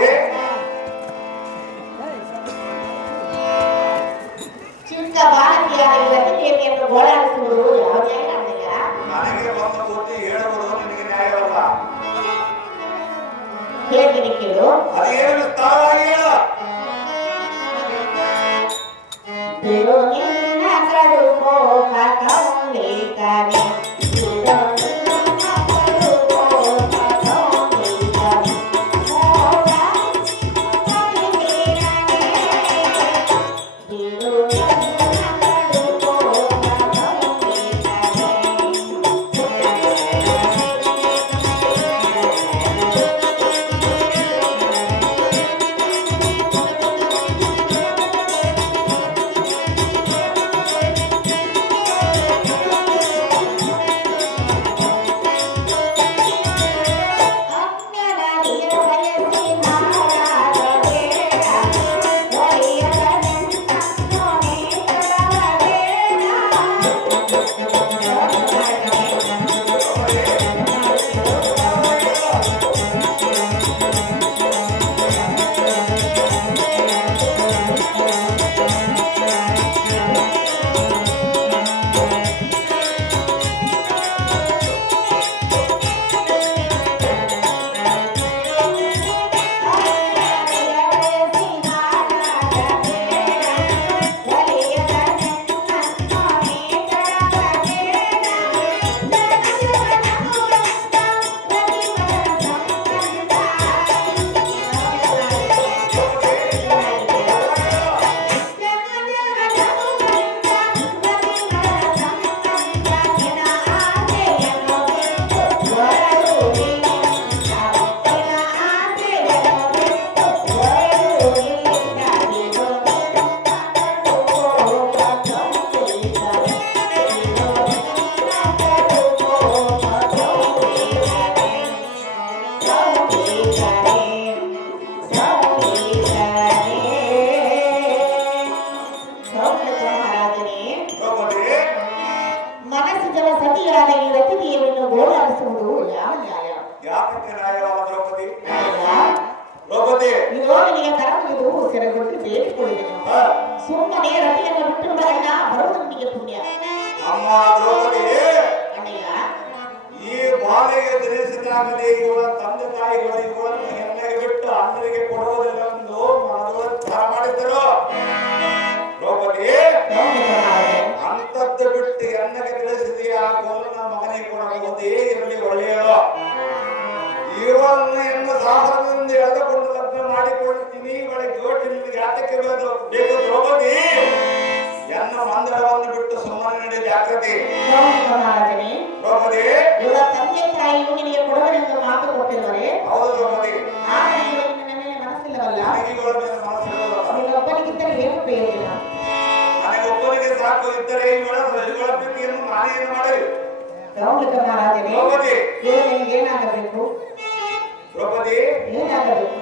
ಚಿಕ್ಕ ಬಾಲಕಿಯಾಗಿ ರತಿದೇವಿಯನ್ನು ಗೋಳಾಡಿಸುವುದು ಯಾವುದೇ ಅಣ್ಣಯ್ಯ. ನನಗೆ ಬಂದ ಬುದ್ಧಿ ಹೇಳುವುದು ನಿನಗೆ ನ್ಯಾಯವಲ್ಲ. ಹೇಳ್ತೀನಿ ಕೇಳು. ಅದೇನು ವಿಸ್ತಾರವಾಗಿ ಹೇಳ. ಬಿಡು ನಿನ್ನ ಕಡು ಕೋಪ ಕೌಂಡಿಕನೆ. ಬಿಡು ನಿನ್ನ ಕಡು ಕೋಪ ಕೌಂಡಿಕನೆ. ಮೋಡ ಕವಿದಿರನೆ. ಬಿಡು ನಿನ್ನ ಕಡು ಕೋಪ ಕೌಂಡಿಕನೆ. ಮನಸ್ಸು ಜಲ ಸತಿಯಾದ ಈ ರತಿದೇವಿಯನ್ನು ಗೋಳಾಡಿಸುವುದು ಯಾವ ನ್ಯಾಯ? ಯಾಕೆ ನ್ಯಾಯವಾದ ದ್ರೌಪದಿ? ಅಲ್ಲ, ದ್ರೌಪದಿ ಇದು ನಿನಗೆ ಕರಮಿದು ಸೆರೆಗೊಟ್ಟು ಬೇಡಿಕೊಳ್ಳುವೆನು. ಹ, ಸುಮ್ಮನೆ ರತಿಯನ್ನು ಬಿಟ್ಟು ಬಿಡೋಣ, ಬರುವುದು ನಿನಗೆ ಪುಣ್ಯ. ಅಮ್ಮ ದ್ರೌಪದಿ ಅಣ್ಣಯ್ಯ, ಈ ಬಾಲೆಗೆ ತಿಳಿಸಿದಾಗಲೇ ಇವಳ ತಂದೆ ತಾಯಿಗಳು ಇವಳನ್ನು ಹೆಮ್ಮೆಗೆ ಬಿಟ್ಟು ಅಣ್ಣರಿಗೆ ಕೊಡುವುದಿಲ್ಲ ಎಂದು ಮನದೊಳಗೆ ತರ ಮಾಡಿದ್ದರು. ದ್ರೌಪದಿ ಅಂತದ್ದು ಬಿಟ್ಟು ಎಣ್ಣೆಗೆ ತಿಳಿಸಿದೆಯಾ ನನ್ನ ಮಗನಿಗೆ ಕೊಡಬಹುದೇ ಇರಲಿ ಒಳ್ಳೆಯದು. ಇವಳನ್ನು ಎನ್ನ ಸಾಹಸದಿಂದ ಎಳೆದುಕೊಂಡು ಲಗ್ನ ಮಾಡಿಕೊಳ್ಳುತ್ತೀನಿ. ಇವಳಿಗೆ ಜೋಟಿ ನಿನಗೆ ಯಾತಕ್ಕೆ ಬೇಕು ದ್ರೌಪದಿ? ಎನ್ನ ಮಂದಿರವನ್ನು ಬಿಟ್ಟು ಸುಮ್ಮನೆ ನಡೆದ ಜಾಗೃತಿ. ಮಹಾರಾಜನೇ, ದ್ರೌಪದಿ ಇವಳ ತಂದೆ ತಾಯಿಯು ನಿನಗೆ ಕೊಡುವರೆಂದು ಮಾತು ಕೊಟ್ಟಿರುವರೆ, ಹೌದು ದ್ರೌಪದಿ, ಆದರೆ ಇವಳಿಗೆ ನಿನ್ನ ಮೇಲೆ ಮನಸ್ಸಿಲ್ಲವಲ್ಲ. ನನಗೆ ಇವಳ ಮೇಲೆ ಮನಸ್ಸಿರುವುದಲ್ಲ. ನಿನ್ನೊಬ್ಬನಿಗಿದ್ದರೆ ಏನು ಪ್ರಯೋಜನ? ನನಗೆ ಒಬ್ಬನಿಗೆ ಸಾಕು ಇದ್ದರೆ ಇವಳ ಪ್ರೀತಿಯನ್ನು ನಾನೇನು ಮಾಡಲಿ? ಮಹಾರಾಜನೇ, ದ್ರೌಪದಿ ಇವಳು ನಿನಗೆ ಏನಾಗಬೇಕು? ದ್ರೌಪದಿ ಏನಾಗಬೇಕು?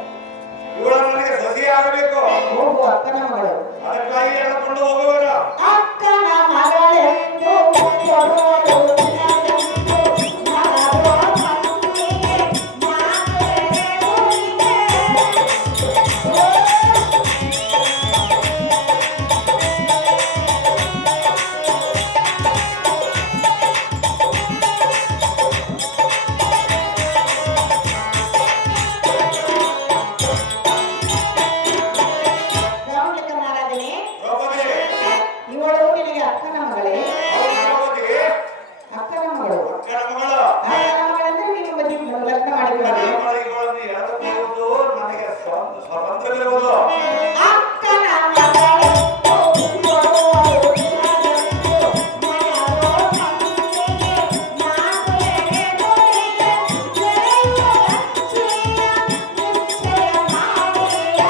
ಇವಳು ನನಗೆ ಸಸಿಯಾಗಬೇಕು. ಹೋಗು ಅಕ್ಕನ ಮಗಳು. ಅದಕ್ಕಾಗಿ ಎಳೆದುಕೊಂಡು ಹೋಗುವಲ್ಲ. ಅಕ್ಕನ ಮಗಳೆಂದು ಕೊಡೋದು ನಿನಗೆಂದು ಮಾಡೋ ಮನಸ್ಸಿಗೆ ಮಾತೆರೆಯುವುದಿದೆ. ಸ್ವತಂತ್ರವಿರುವುದು. ಅಕ್ಕನ ಮಗಳೆಂದು ಕೊಡುವರು ನಿನಗೆಂದು ಮನವೋ ತಂದೆಗೆ ಮಾತು ಎಳೆದೊಡೆಗೆ ಎಳೆಯುವ ಲಜ್ಜೆಯ ನಿಶ್ಚಯ ಮಾಡಿಯ.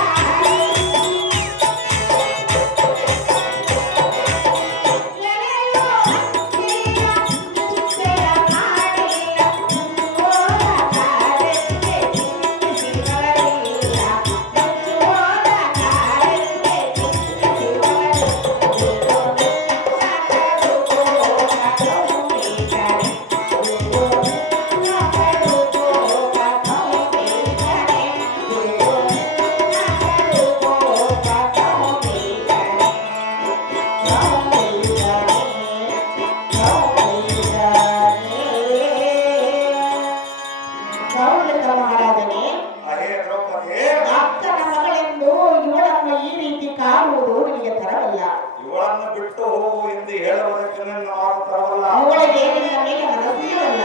ಮಹಾರಾಜನೇ, ಅದೇ ದ್ರೌಪದಿ, ಅಕ್ಕನ ಮಗಳೆಂದು ಇವಳನ್ನು ಈ ರೀತಿ ಕಾಣುವುದು ನಿನಗೆ ತರವಲ್ಲ. ಇವಳನ್ನು ಬಿಟ್ಟು ಹೋಗು ಎಂದು ಹೇಳುವುದಕ್ಕೆ ನನ್ನ ಮಾತು ತರವಲ್ಲ. ಇವಳಿಗೆ ನಿನ್ನ ಮೇಲೆ ಮನಸ್ಸಿರಲ್ಲ.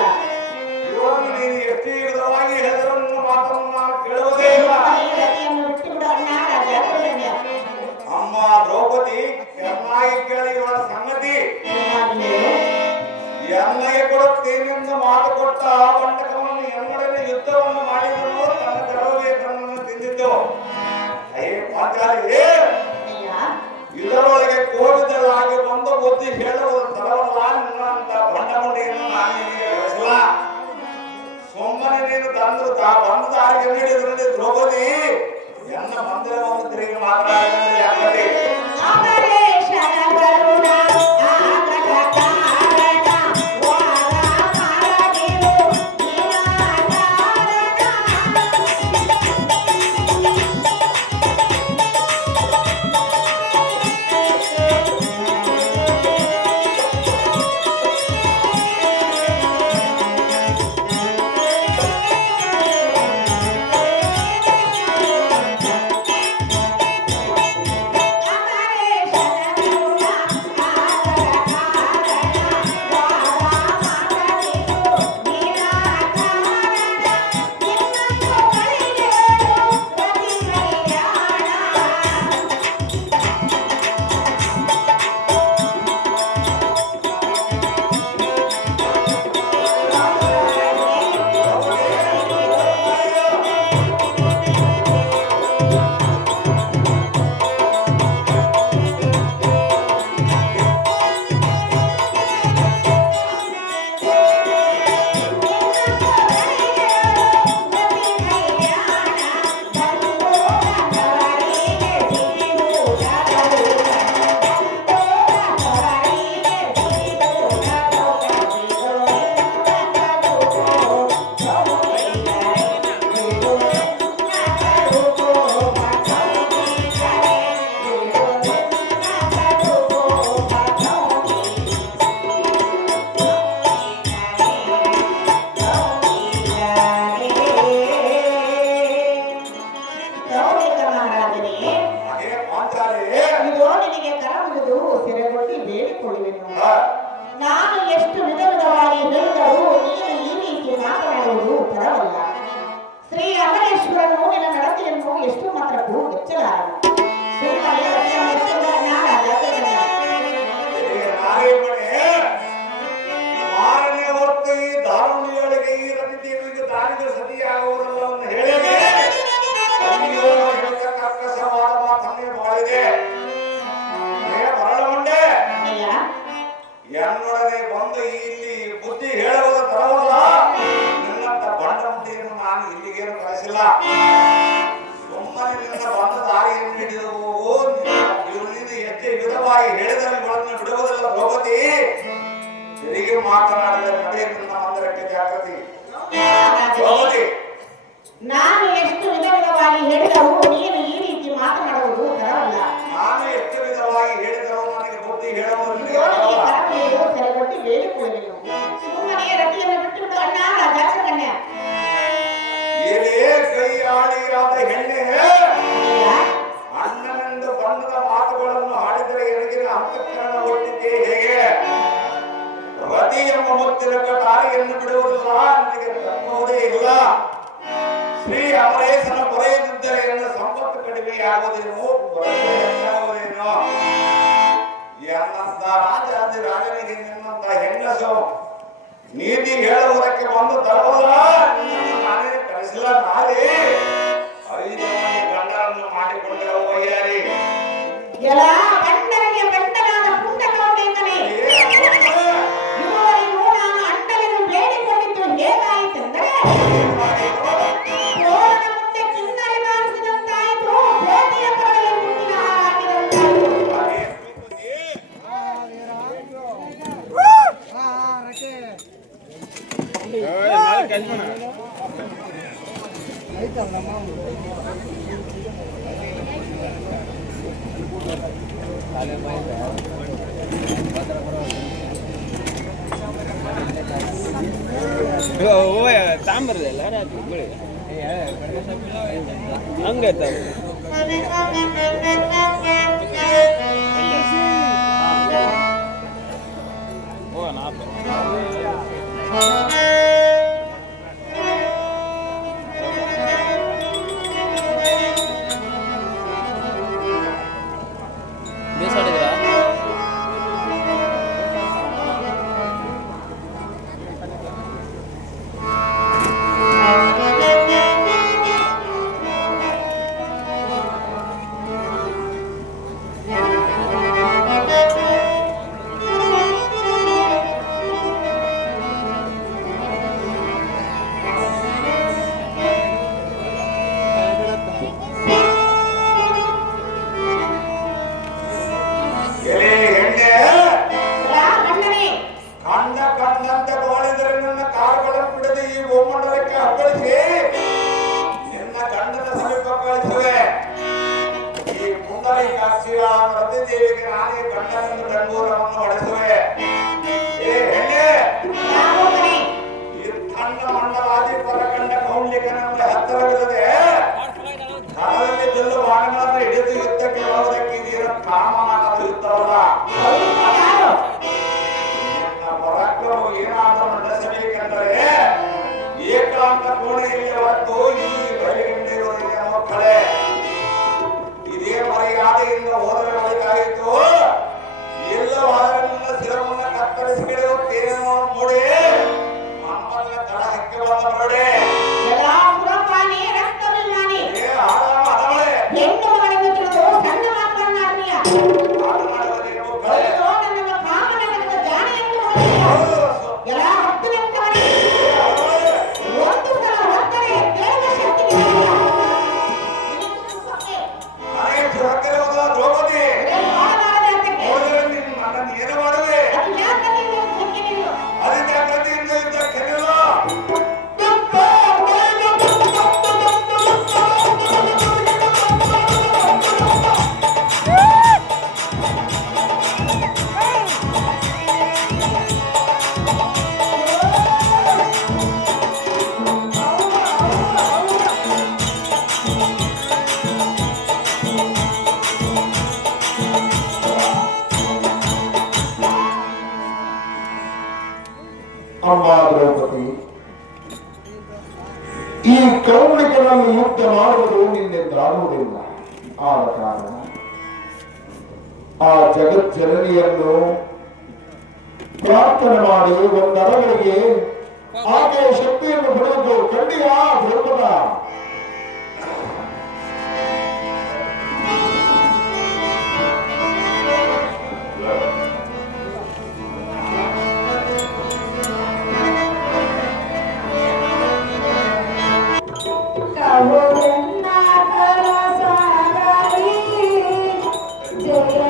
ಇವಳನ್ನು ನೀನು ಎಷ್ಟೇ ವಿಧವಾಗಿ ಹೇಳಿದರೂ ನನ್ನ ಮಾತನ್ನು ನಾನು ಕೇಳುವುದೇ ಇಲ್ಲ. ಈ ರತಿಯನ್ನು ಬಿಟ್ಟು ಬಿಡು ಅಣ್ಣ ರಾಜಾಗ್ರಗಣ್ಯ. ಅಮ್ಮ ದ್ರೌಪದಿ, ಚೆನ್ನಾಗಿ ಕೇಳಿ ಇವಳ ಸಂಗತಿ. ಎನ್ನಗೆ ಕೊಡುತ್ತೇನೆಂದು ಮಾತು ಕೊಟ್ಟ ಆ ಬಂಡಕವನ್ನು ಎನ್ನಡನೆ ಯುದ್ಧವನ್ನು ಮಾಡಿದನು, ತನ್ನ ಗರ್ವವೇ ತನ್ನನ್ನು ತಿಂದಿದ್ದು. ಅಯ್ಯೇ ಪಾಂಚಾಲಿ, ಇದರೊಳಗೆ ಕೋವಿದಳಾಗಿ ಬಂದು ಬುದ್ಧಿ ಹೇಳುವುದು ತರವಲ್ಲ. ನಿನ್ನಂತ ಬಂಡಮುಂಡಿಯನ್ನು ನಾನು ನಿನಗೆ ಬೆಳೆಸಲ್ಲ. ಸುಮ್ಮನೆ ನೀನು ತಂದು ಬಂದ ದಾರಿಗೆ ನೀಡಿದ್ರಲ್ಲಿ ದ್ರೌಪದಿ ಎನ್ನ ಮಂದಿರವನ್ನು ತಿರುಗಿ ಮಾತನಾಡಿದರೆ ಯಾಕಂದ್ರೆ ನಾನು ಎಷ್ಟು ವಿಧ ವಿಧವಾಗಿ ಹೇಳಿದರೂ ನೀನು ಈ ರೀತಿ ಮಾತನಾಡುವುದು ತರವಲ್ಲ. ಶ್ರೀ ಅಮರೇಶ್ವರನು ನಿನ್ನ ನಡತೆಯನ್ನು ಎಷ್ಟು ಮಾತ್ರಕ್ಕೂ ಮೆಚ್ಚಲಾರನು. ಮಾರನೇ ಹೊತ್ತು ಈ ದಾರುಣಿಯೊಳಗೆ ಈ ರತಿದೇವಿಗೆ ದಾರಿದ ಸತಿಯಾಗುವುದಲ್ಲ ಹೇಳಿ ಕರ್ಕಶವಾದ ಮಾತನ್ನೇ ಮಾಡಿದೆ. ಮರಳಗೊಂಡೆ ಎನ್ನೊಡನೆ ಬಂದು ಇಲ್ಲಿ ಬುದ್ಧಿ ಹೇಳುವುದ ತರವಲ್ಲ. ನಿನ್ನಂತ ಬಂಡಮುಂಡಿಯನ್ನು ನಾನು ಇಲ್ಲಿಗೇನು ಕಳಿಸಿಲ್ಲ. ಸುಮ್ಮನೆ ನಿನ್ನ ಬಂದ ದಾರಿಯನ್ನು ಹಿಡಿದವು. ನೀನು ಹೆಚ್ಚೆ ವಿಧವಾಗಿ ಹೇಳಿದವುಗಳನ್ನು ಬಿಡುವುದಿಲ್ಲ ದ್ರೌಪದಿ. ತಿರುಗಿ ಮಾತನಾಡಿದ ನಡೆ ನಿನ್ನ ಮಂದಿರಕ್ಕೆ ಜಾಗೃತಿ. ದ್ರೌಪದಿ, ನಾನು ಎಷ್ಟು ವಿಧ ವಿಧವಾಗಿ ಹೇಳಿದವು ನೀನು ಈ ರೀತಿ ಮಾತನಾಡುವುದು ತರವಲ್ಲ. ನಾನು ಎಷ್ಟು ವಿಧವಾಗಿ ಹೇಳಿದರು ನನಗೆ ಬುದ್ಧಿ ಹೇಳುವುದರಲ್ಲಿ ಸರಿಗೊಟ್ಟು ಬೇಡಿಕೊಳ್ಳಬೇಕು. ಸುಮ್ಮನೆ ರತಿಯನ್ನು ಬಿಟ್ಟು ಬಿಡು ಅಣ್ಣ ರಾಜಾಗ್ರಗಣ್ಯ. ಏನೇ ಕೈ ಆಳಿಯಾದ ಹೆಣ್ಣೆ, ಅಣ್ಣನೆಂದು ಬಣ್ಣದ ಮಾತುಗಳನ್ನು ಆಡಿದರೆ ಎನಗಿನ ಅಂತಃಕರಣ ಒಟ್ಟಿಗೆ ಹೇಗೆ? ರತಿ ಎಂಬ ಮುತ್ತಿನ ದಾರಿಯನ್ನು ಬಿಡುವುದಿಲ್ಲ, ನನಗೆ ತಪ್ಪುವುದೇ ಇಲ್ಲ. ಶ್ರೀ ಅಮರೇಶನ ಬರೆಯದಿದ್ದರೆ ಎನ್ನ ಆಗೋದೇನು ಹೆಚ್ಚಾಗೋದೇನು ಎನ್ನಂತ ರಾಜಾದಿ ರಾಜನಿಗೆ ನಿನ್ನಂತ ಹೆಂಗಸು ನೀತಿ ಹೇಳುವುದಕ್ಕೆ ಒಂದು ತರವಲ್ಲ ನಾನೇ ಕಳಿಸಿಲ್ಲ ನಾಳೆ 5 ಮಂದಿ ಗಂಡರನ್ನು ಮಾಡಿಕೊಂಡೆ ಒಯ್ಯಾರಿ ಎಲ್ಲ ಗಂಡರಿಗೆ ಗಂಡನಾದ ಪುಂಡಕೌಂಡೇಂದನೇ ಇವರಿಗೂ ನಾನು ಅಣ್ಣನನ್ನು ಬೇಡಿಕೊಂಡಿದ್ದು ಹೇಗಾಯಿತೆಂದರೆ ಕೋರನ ಮುಂದೆ ಕಿನ್ನರಿ ಬಾರಿಸಿದಂತಾಯಿತು ಕೋಟಿಯ ಕರಳಿಗೆ ಮುಟ್ಟಿನ ತಾಂಬರ್ದಲ್ಲ ಹಂಗೈತ ಓ ನಾಪ ಬೇಸಾಡಿದ್ರ ಕಂಡಂತೆ ಗೋಳಿದರೆ ನನ್ನ ಕಾಲುಗಳನ್ನು ಬಿಡದೆ ಈ ಭೂಮಂಡಲಕ್ಕೆ ಅಪ್ಪಳಿಸಿ ನಿನ್ನ ಗಂಡನ ಸಮೀಪ ಕಳಿಸುವೆ. ಈ ಪುಂಡರೀಕಾಕ್ಷಿಯ ಪ್ರತಿದೇವಿಗೆ ನಾನೇ ಗಂಡನನ್ನು ಡಂಗೂರವನ್ನು ಹೊಡೆಸುವೆ. ಏ ಹೆಣ್ಣೆ, ಈ ತನ್ನ ಮಂಡಲಾದಿ ಪರಕಂಡ ಕೌಂಡಿಕನನ್ನು ಹತ್ತಿರವಿಲ್ಲದೆ ಕರದಲ್ಲಿ ಬಿಲ್ಲು ಬಾಣಗಳನ್ನು ಹಿಡಿದು ಯುದ್ಧಕ್ಕೆ ಹೋಗುವುದಕ್ಕೆ ಇದೇನು ಕಾಮಮಾನದ ಯುದ್ಧವಲ್ಲ. ಪರಾಕ್ರಮವು ಏನಾದರೂ ನಡೆಸಬೇಕೆಂದರೆ ಏಕಾಂತ ಕೋಣೆಯಲ್ಲಿ ಹೊತ್ತು ಈ ಬಯಲಿಗೆಂದಿರುವುದಿಲ್ಲ ಮಕ್ಕಳೇ. ಇದೇ ಮರ್ಯಾದೆಯಿಂದ ಹೋದರೆ ಬಳಿಕಾಯಿತು. ಇಲ್ಲವಾದರೆ ನನ್ನ ಶಿರವನ್ನು ಕತ್ತರಿಸಿ ಕೆಳೆಯುತ್ತೇನೋ ನೋಡಿ ಮಮ್ಮನ್ನ ತಳ ಹಕ್ಕೆ ಬಂದ ನೋಡಿ. ಅಮ್ಮ ದ್ರೌಪದಿ, ಈ ಕೌಣಿಕನನ್ನು ಯುದ್ಧ ಮಾಡುವುದು ನಿನ್ನೆಂದಾಗುವುದಿಲ್ಲ. ಆದ ಕಾರಣ ಆ ಜಗಜ್ಜನನಿಯನ್ನು ಪ್ರಾರ್ಥನೆ ಮಾಡಿ ಒಂದರಗಳಿಗೆ ಆಕೆಯ ಶಕ್ತಿಯನ್ನು ಬಿಡುವುದು ಖಂಡಿತ ದ್ರೌಪದ. ಜಯ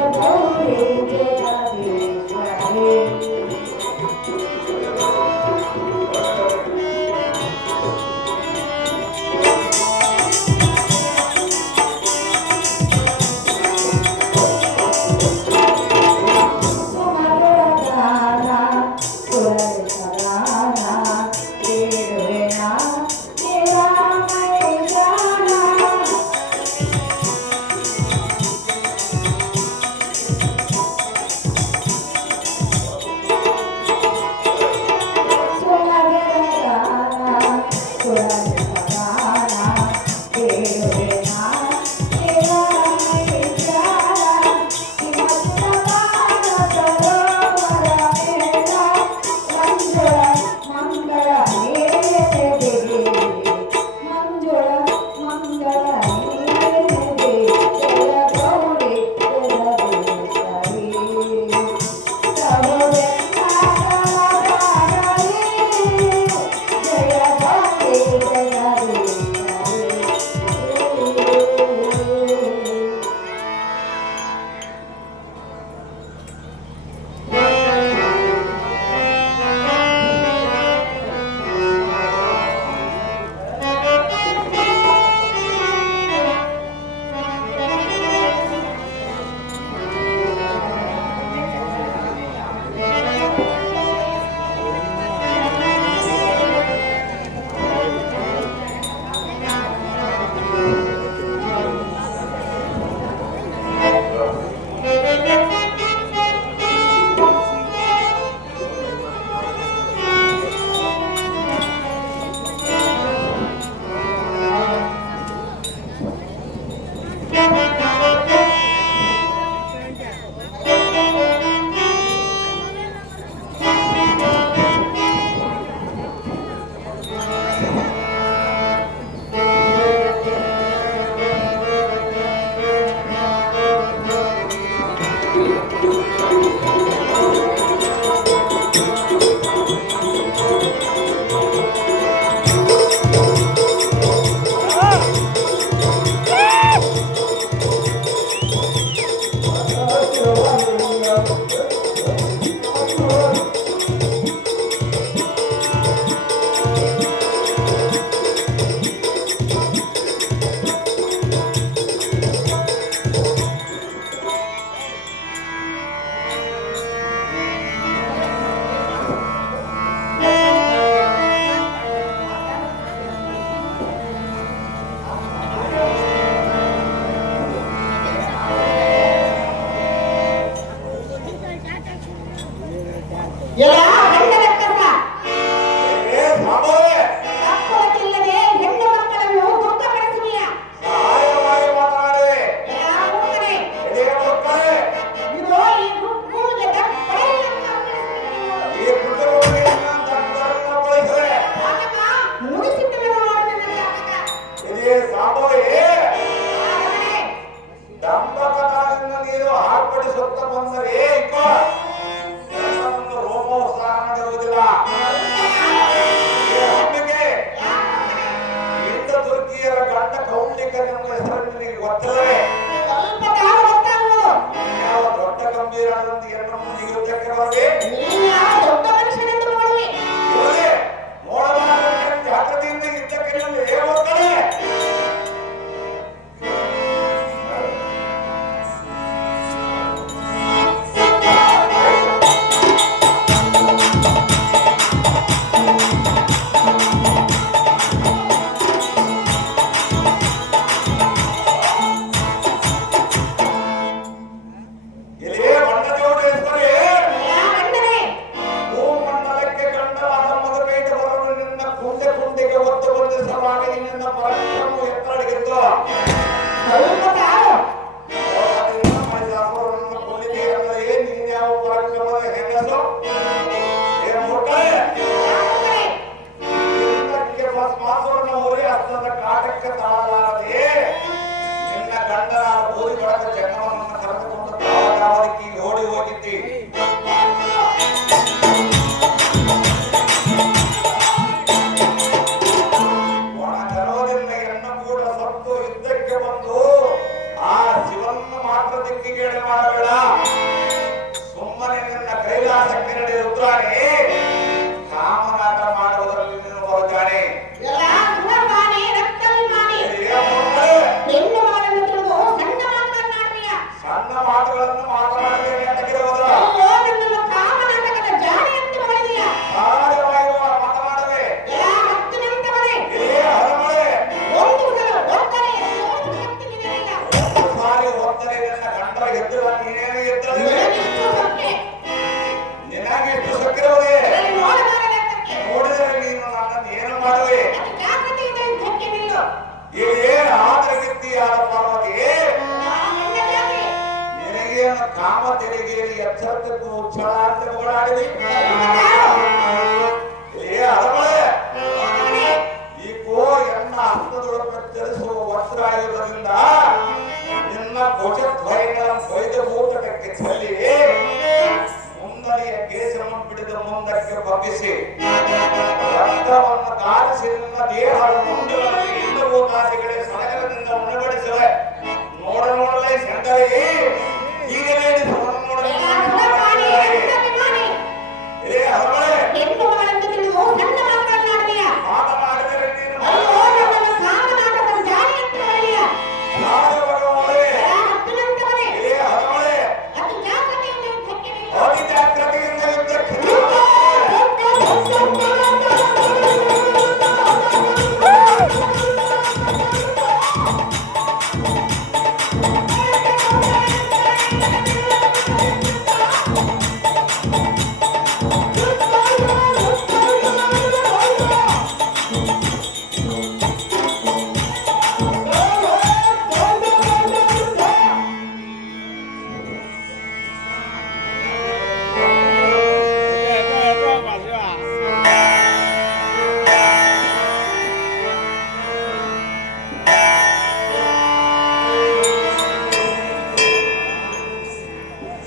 ಗೊತ್ತಲ್ಲವೇ? ಸ್ವಲ್ಪ ಕಾಲ ಗೊತ್ತಾಗುವುದು. ಯಾವ ದೊಡ್ಡ ಗಂಭೀರವಾದಂತ ಹೆಣ್ಣು ಮುಂದಿಗೆ ಯುದ್ಧಕ್ಕೆ ಬರದೆ ನೀನು ಯಾವ ದೊಡ್ಡ ಮನುಷ್ಯನೆಂದು ನೋಡುವೆ. ಇವರೇ ನೋಡಬಾರದು ಜಾಗೃತಿಯಿಂದ ಯುದ್ಧಕ್ಕೆ ಹೋಗ್ತಾನೆ. ಓಡಿ ಹೋಗಿದ್ದಿ. ಒಣ ಗರ್ವದಿಂದ ಹೆಣ್ಣು ಕೂಡ ಸತ್ತು ಯುದ್ಧಕ್ಕೆ ಬಂದು ಆ ಶಿವನ್ನ ಮಾತ್ರ ದಿಕ್ಕಿಗೆ ಮಾಡಬೇಡ. ಸುಮ್ಮನೆ ನಿನ್ನ ಕೈಲಾಸಕ್ಕೆ ನಡೆ ರುದ್ರಾಣಿ. ಕಾಮನಾಟ ಮಾಡುವುದರಲ್ಲಿ ನೀನು ಬರುತ್ತಾನೆ. ಎಲ್ಲ ಸುರಪಾನಿ, ರಕ್ತಾಭಿಮಾನಿ. ಹೆಣ್ಣು ಮಾತನ್ನು ತಿಳಿದು ಸಣ್ಣ ಮಾತನಾಡುತ್ತೀಯ. ಸಣ್ಣ ಮಾತುಗಳನ್ನು ಮಾತನಾಡದೆ ಅಂತಗಿರುವುದ ಅಯ್ಯೋ, ನನ್ನನ್ನು ಕಾಮನಾಟಕದ ಜಾಣೆ ಅಂತ ಮಾಡಿದೀಯ. ಸಹಜವಾಗಿ ಮಾತನಾಡವೆ. ಎಲ್ಲ ಹತ್ತಿನಂತವರೇ. ಹರಮಳೆ ಒಂದು ಸಲ ಒತ್ತರೆ ಸೋತು ಶಕ್ತಿ ನಿನಗಿಲ್ಲ. ಸಾರಿ ಹೋಗ್ತಾರೆ. ನನ್ನ ಗಂಡರ ಗೆದ್ದ ನೀನೇನು ಗೆದ್ದದೆ? ನಿನಗಿಷ್ಟು ಶಕ್ತಿ. ನಿನಗಿಷ್ಟು ಸಕ್ರವೇ ನಾನು ನೋಡಬಾರದು ಅಂತಕ್ಕೆ. ನೋಡಿದರೆ ನೀನು ನನ್ನನ್ನು ಏನು ಮಾಡುವೆ? ಅದು ಜಾಗೃತಿಯಿಂದ ಯುದ್ಧಕ್ಕೆ ನಿಲ್ಲು. ಏನು ಆದರಗಿತ್ತಿಯಾದ ಪಾರ್ವತಿ, ನಿನಗೇನು ಕಾಮ ತೆರಿಗೆಯಲ್ಲಿ ಎಚ್ಚರಕ್ಕೂ ಉಚ್ಚಳ ಅಂತ ಓಡಾಡಿದಿ? ಹರಮಳೆ ಈಗೋ ಎನ್ನ ಹಸ್ತದೊಳಗೆ ಕತ್ತರಿಸುವ ವಸ್ತ್ರ ಆಗಿರುವುದರಿಂದ ನಿನ್ನ ಭುಜಧ್ವಯಗಳನ್ನು ಕೊಯ್ದ ಊಟಕ್ಕೆ ಚೆಲ್ಲಿ ಮುಂದಡಿಯ ಕೇಸವನ್ನು ಬಿಡಿದ ಮುಂದಕ್ಕೆ ಬಗ್ಗಿಸಿ ರಕ್ತವನ್ನು ಕಾರಿಸಿ ನಿನ್ನ ದೇಹದ ಮುಂದುಗಳಲ್ಲಿ ಇಂದ್ರಭೂತಾದಿಗಳೇ ಸಡಗರದಿಂದ ಉಣಬಡಿಸುವೆ. ನೋಡಲೇ ಶಂಕರಿ ಈಗಲೇ ನೋಡಲೇ ಹರಮಳೆ ಹೆಣ್ಣು ಮಗಳೆಂದು ತಿಳಿದು ಸಣ್ಣ ಮಾತನಾಡುತ್ತೀಯ. ಮಾತನಾಡಿದರೆ ನೀನು ಅಯ್ಯೋ, ನನ್ನನ್ನು ಕಾಮನಾಟಕದ ಜಾಣೆ ಅಂತ ಮಾಡಿದೀಯ. ರಾಜಭಗವೇ ಹತ್ತಿನಂತವರೇ. ಹರಮಳೆ ಅದು ಜಾಗೃತಿಯಿಂದ ಯುದ್ಧಕ್ಕೆ ನಿಲ್ಲು. ಅತಿಜಾಗ್ರತೆಯಿಂದ ಯುದ್ಧಕ್ಕೆ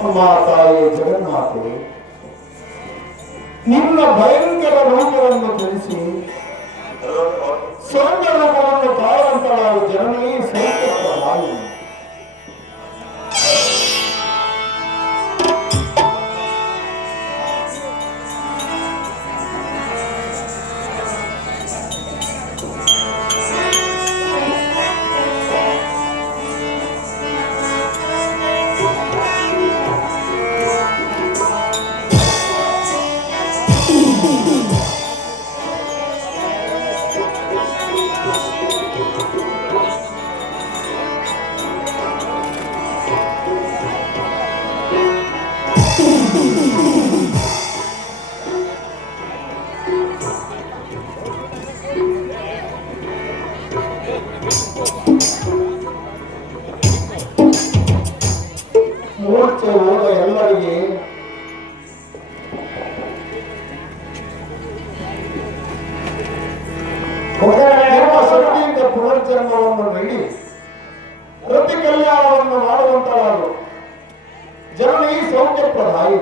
ಅಮ್ಮ ತಾಯಿ ಜಗನ್ಮಾತೆ, ನಿನ್ನ ಭಯಂಕರ ರೂಪವನ್ನು ತಿಳಿಸಿ ಸೌಂದರ್ಯ ರೂಪವನ್ನು ತಾಳುವಂತಳಾದ ಜನನಿ ಸೌಖ್ಯಪ್ರದಾಯಿ. ಮೂರ್ಛೆ ಹೋದ ಎಲ್ಲರಿಗೆ ನಿಮ್ಮ ಶಕ್ತಿಯಿಂದ ಪುನರ್ಜನ್ಮವನ್ನು ನೀಡಿ ಪ್ರತಿ ಕಲ್ಯಾಣವನ್ನು ಮಾಡುವಂತರಾದರು ಜನನಿ ಸೌಖ್ಯಪ್ರದಾಯಿ.